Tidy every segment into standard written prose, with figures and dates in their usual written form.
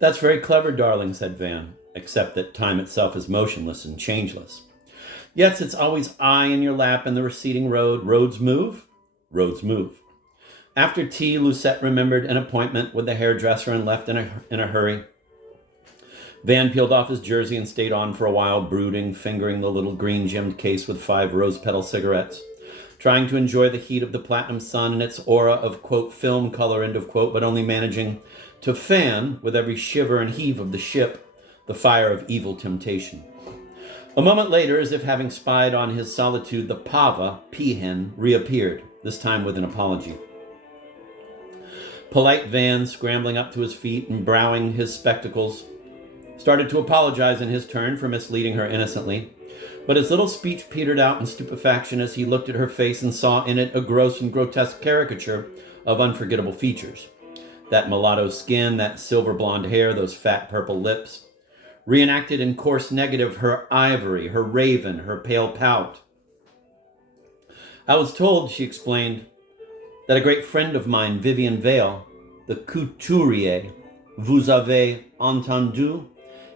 That's very clever, darling, said Van, except that time itself is motionless and changeless. Yes, it's always I in your lap and the receding road. Roads move? Roads move. After tea, Lucette remembered an appointment with the hairdresser and left in a hurry. Van peeled off his jersey and stayed on for a while, brooding, fingering the little green-gemmed case with 5 rose-petal cigarettes, trying to enjoy the heat of the platinum sun and its aura of, quote, film color, end of quote, but only managing to fan, with every shiver and heave of the ship, the fire of evil temptation. A moment later, as if having spied on his solitude, the pava, peahen, reappeared, this time with an apology. Polite Van, scrambling up to his feet and browing his spectacles, started to apologize in his turn for misleading her innocently, but his little speech petered out in stupefaction as he looked at her face and saw in it a gross and grotesque caricature of unforgettable features. That mulatto skin, that silver blonde hair, those fat purple lips. Reenacted in coarse negative her ivory, her raven, her pale pout. I was told, she explained, that a great friend of mine, Vivian Vale, the couturier, vous avez entendu,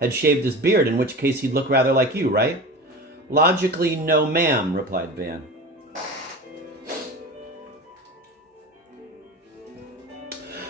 had shaved his beard, in which case he'd look rather like you, right? Logically, no ma'am, replied Van.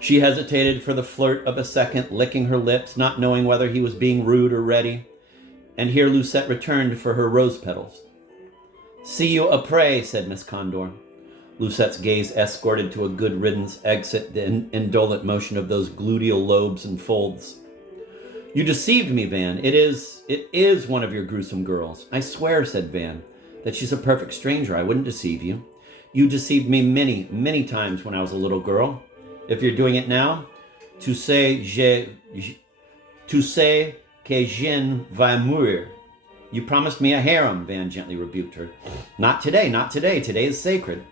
She hesitated for the flirt of a second, licking her lips, not knowing whether he was being rude or ready. And here Lucette returned for her rose petals. See you après, said Miss Condor. Lucette's gaze escorted to a good riddance exit the indolent motion of those gluteal lobes and folds. You deceived me, Van. It is one of your gruesome girls. I swear, said Van, that she's a perfect stranger. I wouldn't deceive you. You deceived me many, many times when I was a little girl. If you're doing it now, tu sais que je vais mourir. You promised me a harem, Van gently rebuked her. Not today, not today. Today is sacred.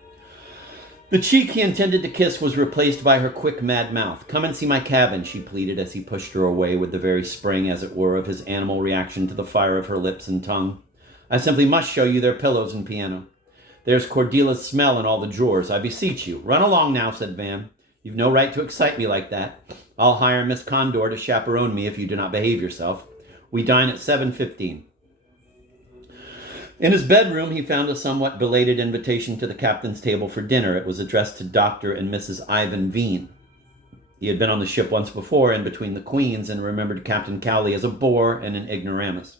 The cheek he intended to kiss was replaced by her quick, mad mouth. Come and see my cabin, she pleaded as he pushed her away with the very spring, as it were, of his animal reaction to the fire of her lips and tongue. I simply must show you their pillows and piano. There's Cordelia's smell in all the drawers. I beseech you. Run along now, said Van. You've no right to excite me like that. I'll hire Miss Condor to chaperone me if you do not behave yourself. We dine at 7:15. In his bedroom, he found a somewhat belated invitation to the captain's table for dinner. It was addressed to Dr. and Mrs. Ivan Veen. He had been on the ship once before, in between the queens, and remembered Captain Cowley as a bore and an ignoramus.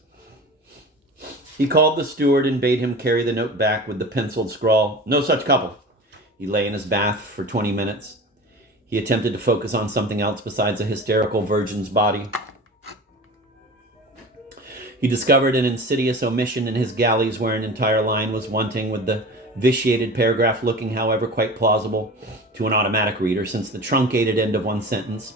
He called the steward and bade him carry the note back with the penciled scrawl, "No such couple." He lay in his bath for 20 minutes. He attempted to focus on something else besides a hysterical virgin's body. He discovered an insidious omission in his galleys where an entire line was wanting, with the vitiated paragraph looking, however, quite plausible to an automatic reader, since the truncated end of one sentence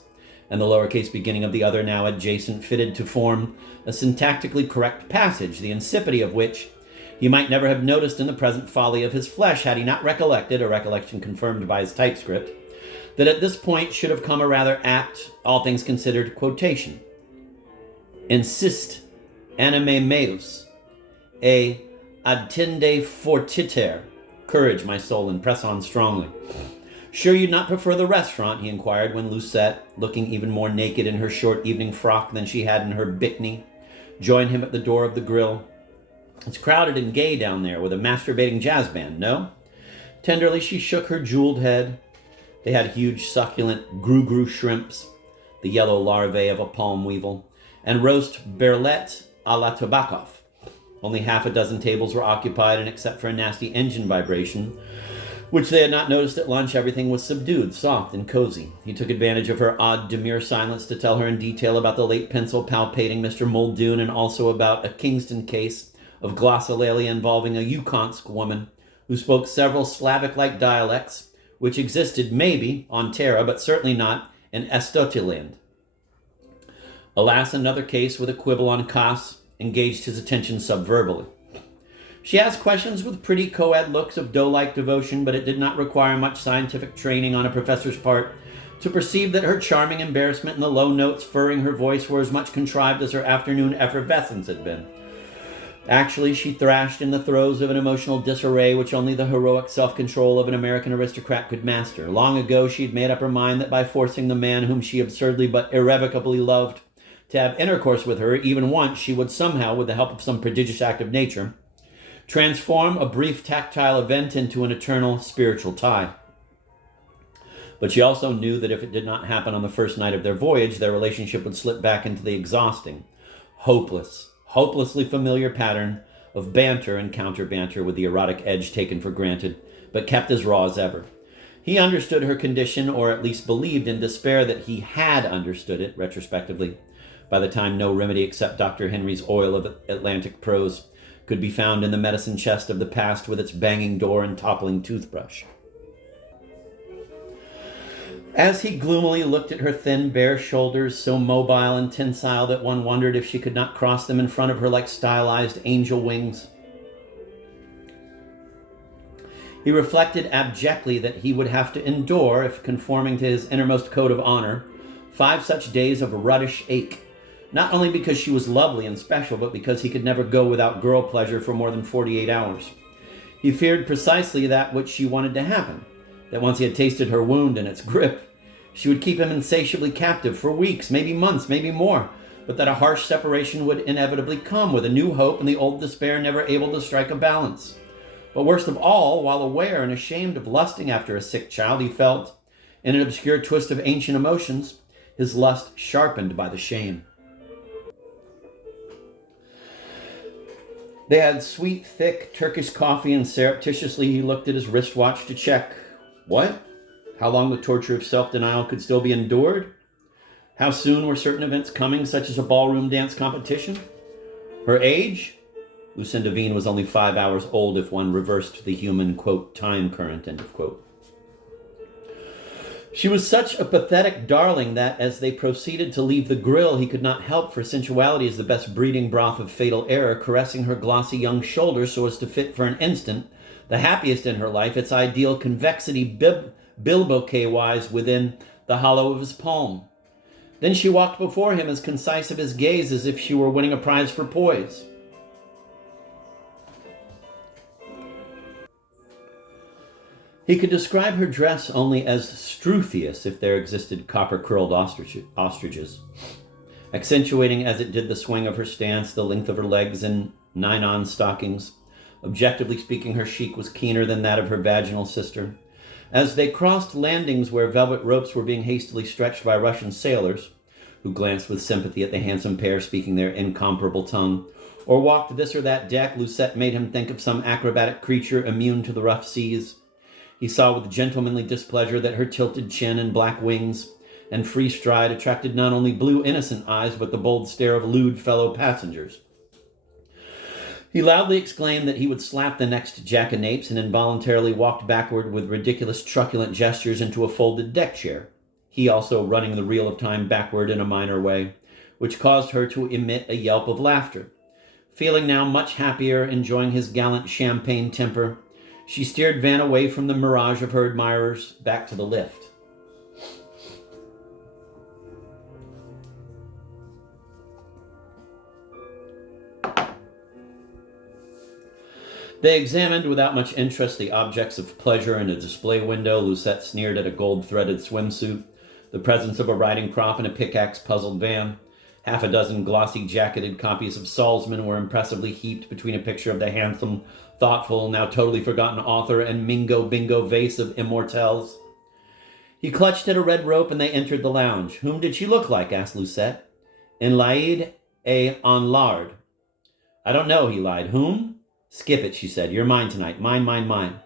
and the lowercase beginning of the other, now adjacent, fitted to form a syntactically correct passage, the insipidity of which he might never have noticed in the present folly of his flesh had he not recollected, a recollection confirmed by his typescript, that at this point should have come a rather apt, all things considered, quotation. Insist anime meus, a adtende fortiter. Courage, my soul, and press on strongly. Sure you'd not prefer the restaurant, he inquired when Lucette, looking even more naked in her short evening frock than she had in her bikini, joined him at the door of the grill. It's crowded and gay down there with a masturbating jazz band, no? Tenderly she shook her jeweled head. They had huge succulent gru-gru shrimps, the yellow larvae of a palm weevil, and roast berlette à la Tabakov. Only half a dozen tables were occupied, and except for a nasty engine vibration, which they had not noticed at lunch, everything was subdued, soft, and cozy. He took advantage of her odd, demure silence to tell her in detail about the late pencil palpating Mr. Muldoon, and also about a Kingston case of glossolalia involving a Yukonsk woman who spoke several Slavic-like dialects, which existed maybe on Terra, but certainly not in Estotiland. Alas, another case with a quibble on Kos engaged his attention subverbally. She asked questions with pretty co-ed looks of doe-like devotion, but it did not require much scientific training on a professor's part to perceive that her charming embarrassment and the low notes furring her voice were as much contrived as her afternoon effervescence had been. Actually, she thrashed in the throes of an emotional disarray which only the heroic self-control of an American aristocrat could master. Long ago, she'd made up her mind that by forcing the man whom she absurdly but irrevocably loved to have intercourse with her, even once, she would somehow, with the help of some prodigious act of nature, transform a brief tactile event into an eternal spiritual tie. But she also knew that if it did not happen on the first night of their voyage, their relationship would slip back into the exhausting, hopelessly familiar pattern of banter and counter-banter with the erotic edge taken for granted, but kept as raw as ever. He understood her condition, or at least believed in despair that he had understood it, retrospectively, by the time no remedy except Dr. Henry's oil of Atlantic prose could be found in the medicine chest of the past with its banging door and toppling toothbrush. As he gloomily looked at her thin, bare shoulders, so mobile and tensile that one wondered if she could not cross them in front of her like stylized angel wings, he reflected abjectly that he would have to endure, if conforming to his innermost code of honor, 5 such days of ruddish ache, not only because she was lovely and special, but because he could never go without girl pleasure for more than 48 hours. He feared precisely that which she wanted to happen, that once he had tasted her wound and its grip, she would keep him insatiably captive for weeks, maybe months, maybe more, but that a harsh separation would inevitably come with a new hope and the old despair never able to strike a balance. But worst of all, while aware and ashamed of lusting after a sick child, he felt, in an obscure twist of ancient emotions, his lust sharpened by the shame. They had sweet, thick Turkish coffee, and surreptitiously he looked at his wristwatch to check. What? How long the torture of self-denial could still be endured? How soon were certain events coming, such as a ballroom dance competition? Her age? Lucinda Veen was only 5 hours old if one reversed the human, quote, time current, end of quote. She was such a pathetic darling that, as they proceeded to leave the grill, he could not help, for sensuality is the best breeding broth of fatal error, caressing her glossy young shoulders so as to fit for an instant, the happiest in her life, its ideal convexity bilbocquet-wise within the hollow of his palm. Then she walked before him, as concise of his gaze as if she were winning a prize for poise. He could describe her dress only as struthious if there existed copper-curled ostriches, accentuating as it did the swing of her stance, the length of her legs in nylon stockings. Objectively speaking, her chic was keener than that of her vaginal sister. As they crossed landings where velvet ropes were being hastily stretched by Russian sailors, who glanced with sympathy at the handsome pair speaking their incomparable tongue, or walked this or that deck, Lucette made him think of some acrobatic creature immune to the rough seas. He saw with gentlemanly displeasure that her tilted chin and black wings and free stride attracted not only blue innocent eyes, but the bold stare of lewd fellow passengers. He loudly exclaimed that he would slap the next jackanapes, and involuntarily walked backward with ridiculous truculent gestures into a folded deck chair, he also running the reel of time backward in a minor way, which caused her to emit a yelp of laughter. Feeling now much happier, enjoying his gallant champagne temper, she steered Van away from the mirage of her admirers back to the lift. They examined without much interest the objects of pleasure in a display window. Lucette sneered at a gold-threaded swimsuit. The presence of a riding crop and a pickaxe puzzled Van. 6 glossy jacketed copies of Salzman were impressively heaped between a picture of the handsome, thoughtful, now totally forgotten author and Mingo Bingo vase of immortelles. He clutched at a red rope and they entered the lounge. Whom did she look like? Asked Lucette. En laide et en lard. I don't know, he lied. Whom? Skip it, she said. You're mine tonight. Mine, mine, mine.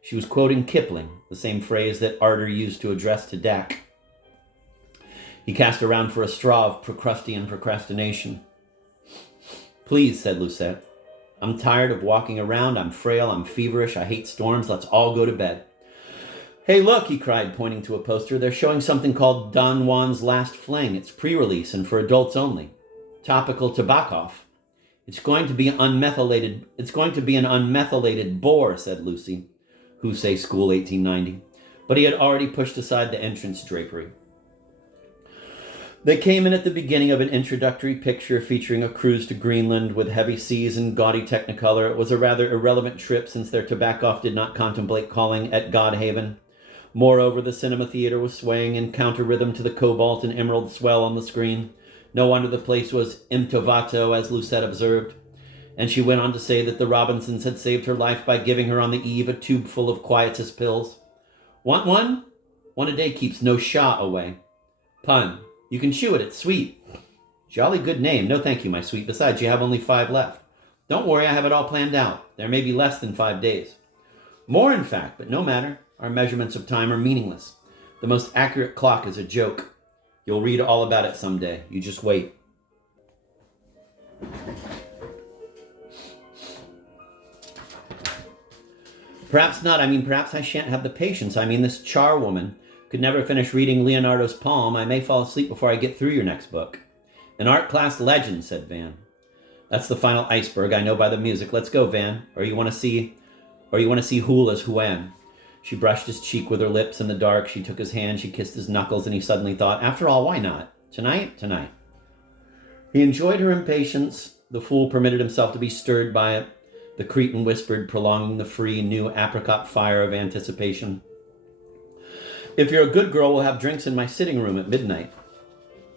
She was quoting Kipling, the same phrase that Arter used to address to Dak. He cast around for a straw of Procrustean procrastination. Please, said Lucette. I'm tired of walking around. I'm frail. I'm feverish. I hate storms. Let's all go to bed. Hey, look, he cried, pointing to a poster. They're showing something called Don Juan's Last Fling. It's pre-release and for adults only. Topical Tabakov. It's going to be an unmethylated bore, said Lucy, who say school 1890. But he had already pushed aside the entrance drapery. They came in at the beginning of an introductory picture featuring a cruise to Greenland with heavy seas and gaudy technicolor. It was a rather irrelevant trip since their tobaccoff did not contemplate calling at Godhaven. Moreover, the cinema theater was swaying in counter rhythm to the cobalt and emerald swell on the screen. No wonder the place was imtovato, as Lucette observed. And she went on to say that the Robinsons had saved her life by giving her on the eve a tube full of quietus pills. Want one? One a day keeps no Shah away. Pun. You can chew it, it's sweet. Jolly good name. No thank you, my sweet. Besides, you have only 5 left. Don't worry, I have it all planned out. There may be less than 5 days. More, in fact, but no matter. Our measurements of time are meaningless. The most accurate clock is a joke. You'll read all about it someday. You just wait. Perhaps not. Perhaps I shan't have the patience. This charwoman could never finish reading Leonardo's poem. I may fall asleep before I get through your next book. An art class legend, said Van. That's the final iceberg. I know by the music. Let's go, Van. Or you want to see Hool as Huan. She brushed his cheek with her lips in the dark. She took his hand. She kissed his knuckles, and he suddenly thought, after all, why not? Tonight? Tonight. He enjoyed her impatience. The fool permitted himself to be stirred by it. The Cretan whispered, prolonging the free, new apricot fire of anticipation. If you're a good girl, we'll have drinks in my sitting room at midnight.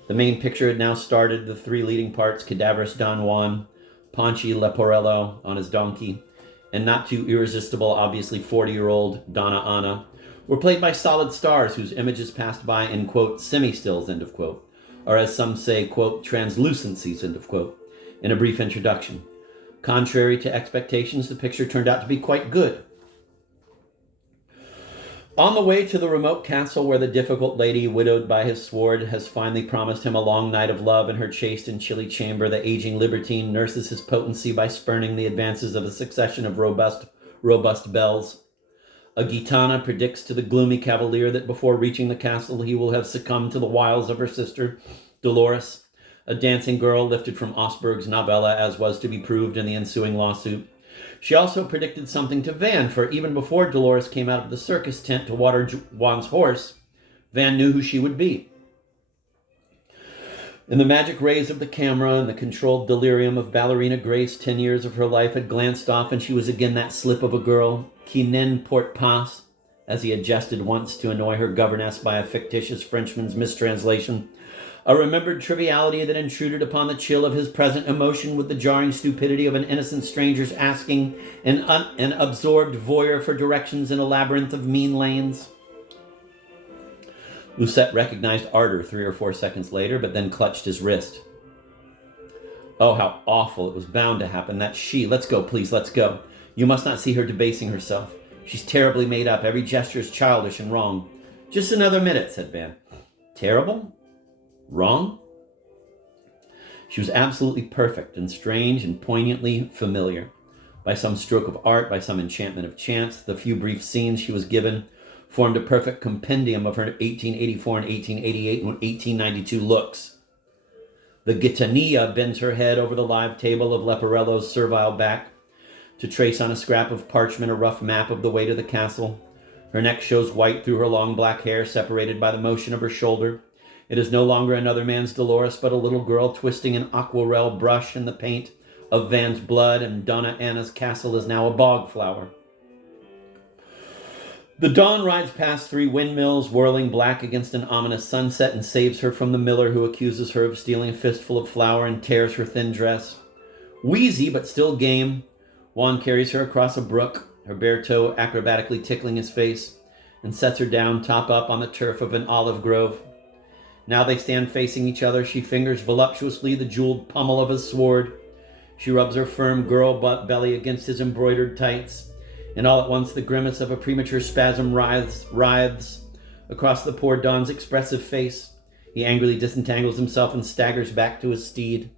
The main picture had now started. The 3 leading parts, cadaverous Don Juan, paunchy Leporello on his donkey, and not too irresistible, obviously 40-year-old Donna Anna, were played by solid stars whose images passed by in, quote, semi-stills, end of quote, or as some say, quote, translucencies, end of quote, in a brief introduction. Contrary to expectations, the picture turned out to be quite good. On the way to the remote castle where the difficult lady, widowed by his sword, has finally promised him a long night of love in her chaste and chilly chamber, the aging libertine nurses his potency by spurning the advances of a succession of robust belles. A gitana predicts to the gloomy cavalier that before reaching the castle he will have succumbed to the wiles of her sister, Dolores, a dancing girl lifted from Osberg's novella, as was to be proved in the ensuing lawsuit. She also predicted something to Van, for even before Dolores came out of the circus tent to water Juan's horse, Van knew who she would be. In the magic rays of the camera and the controlled delirium of ballerina grace, 10 years of her life had glanced off, and she was again that slip of a girl, qui n'en porte pas, as he had jested once to annoy her governess by a fictitious Frenchman's mistranslation. A remembered triviality that intruded upon the chill of his present emotion with the jarring stupidity of an innocent stranger's asking an absorbed voyeur for directions in a labyrinth of mean lanes. Lucette recognized ardor 3 or 4 seconds later, but then clutched his wrist. Oh, how awful. It was bound to happen. That's she. Let's go, please, let's go. You must not see her debasing herself. She's terribly made up. Every gesture is childish and wrong. Just another minute, said Van. Terrible? Wrong? She was absolutely perfect and strange and poignantly familiar. By some stroke of art, by some enchantment of chance, the few brief scenes she was given formed a perfect compendium of her 1884 and 1888 and 1892 looks. The gitanilla bends her head over the live table of Leporello's servile back to trace on a scrap of parchment a rough map of the way to the castle. Her neck shows white through her long black hair, separated by the motion of her shoulder. It is no longer another man's Dolores, but a little girl twisting an aquarelle brush in the paint of Van's blood, and Donna Anna's castle is now a bog flower. The dawn rides past 3 windmills, whirling black against an ominous sunset, and saves her from the miller who accuses her of stealing a fistful of flour and tears her thin dress. Wheezy, but still game, Juan carries her across a brook, her bare toe acrobatically tickling his face, and sets her down top up on the turf of an olive grove. Now they stand facing each other. She fingers voluptuously the jeweled pommel of his sword. She rubs her firm girl butt belly against his embroidered tights, and all at once the grimace of a premature spasm writhes across the poor Don's expressive face. He angrily disentangles himself and staggers back to his steed.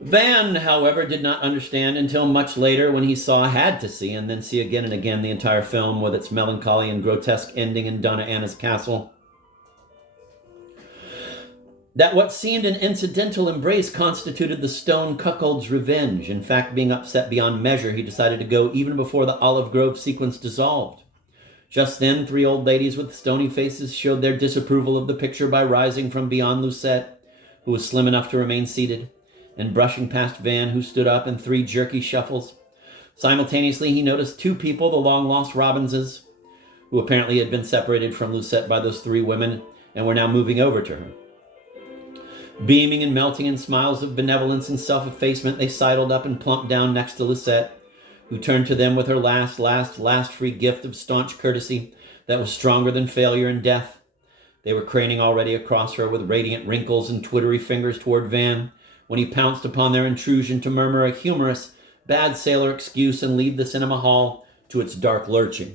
Van, however, did not understand until much later, when he had to see, and then see again and again the entire film with its melancholy and grotesque ending in Donna Anna's castle, that what seemed an incidental embrace constituted the stone cuckold's revenge. In fact, being upset beyond measure, he decided to go even before the olive grove sequence dissolved. Just then, 3 old ladies with stony faces showed their disapproval of the picture by rising from beyond Lucette, who was slim enough to remain seated, and brushing past Van, who stood up in 3 jerky shuffles. Simultaneously, he noticed 2 people, the long-lost Robbinses, who apparently had been separated from Lucette by those 3 women and were now moving over to her. Beaming and melting in smiles of benevolence and self-effacement, they sidled up and plumped down next to Lucette, who turned to them with her last free gift of staunch courtesy that was stronger than failure and death. They were craning already across her with radiant wrinkles and twittery fingers toward Van, when he pounced upon their intrusion to murmur a humorous, bad sailor excuse and lead the cinema hall to its dark lurching.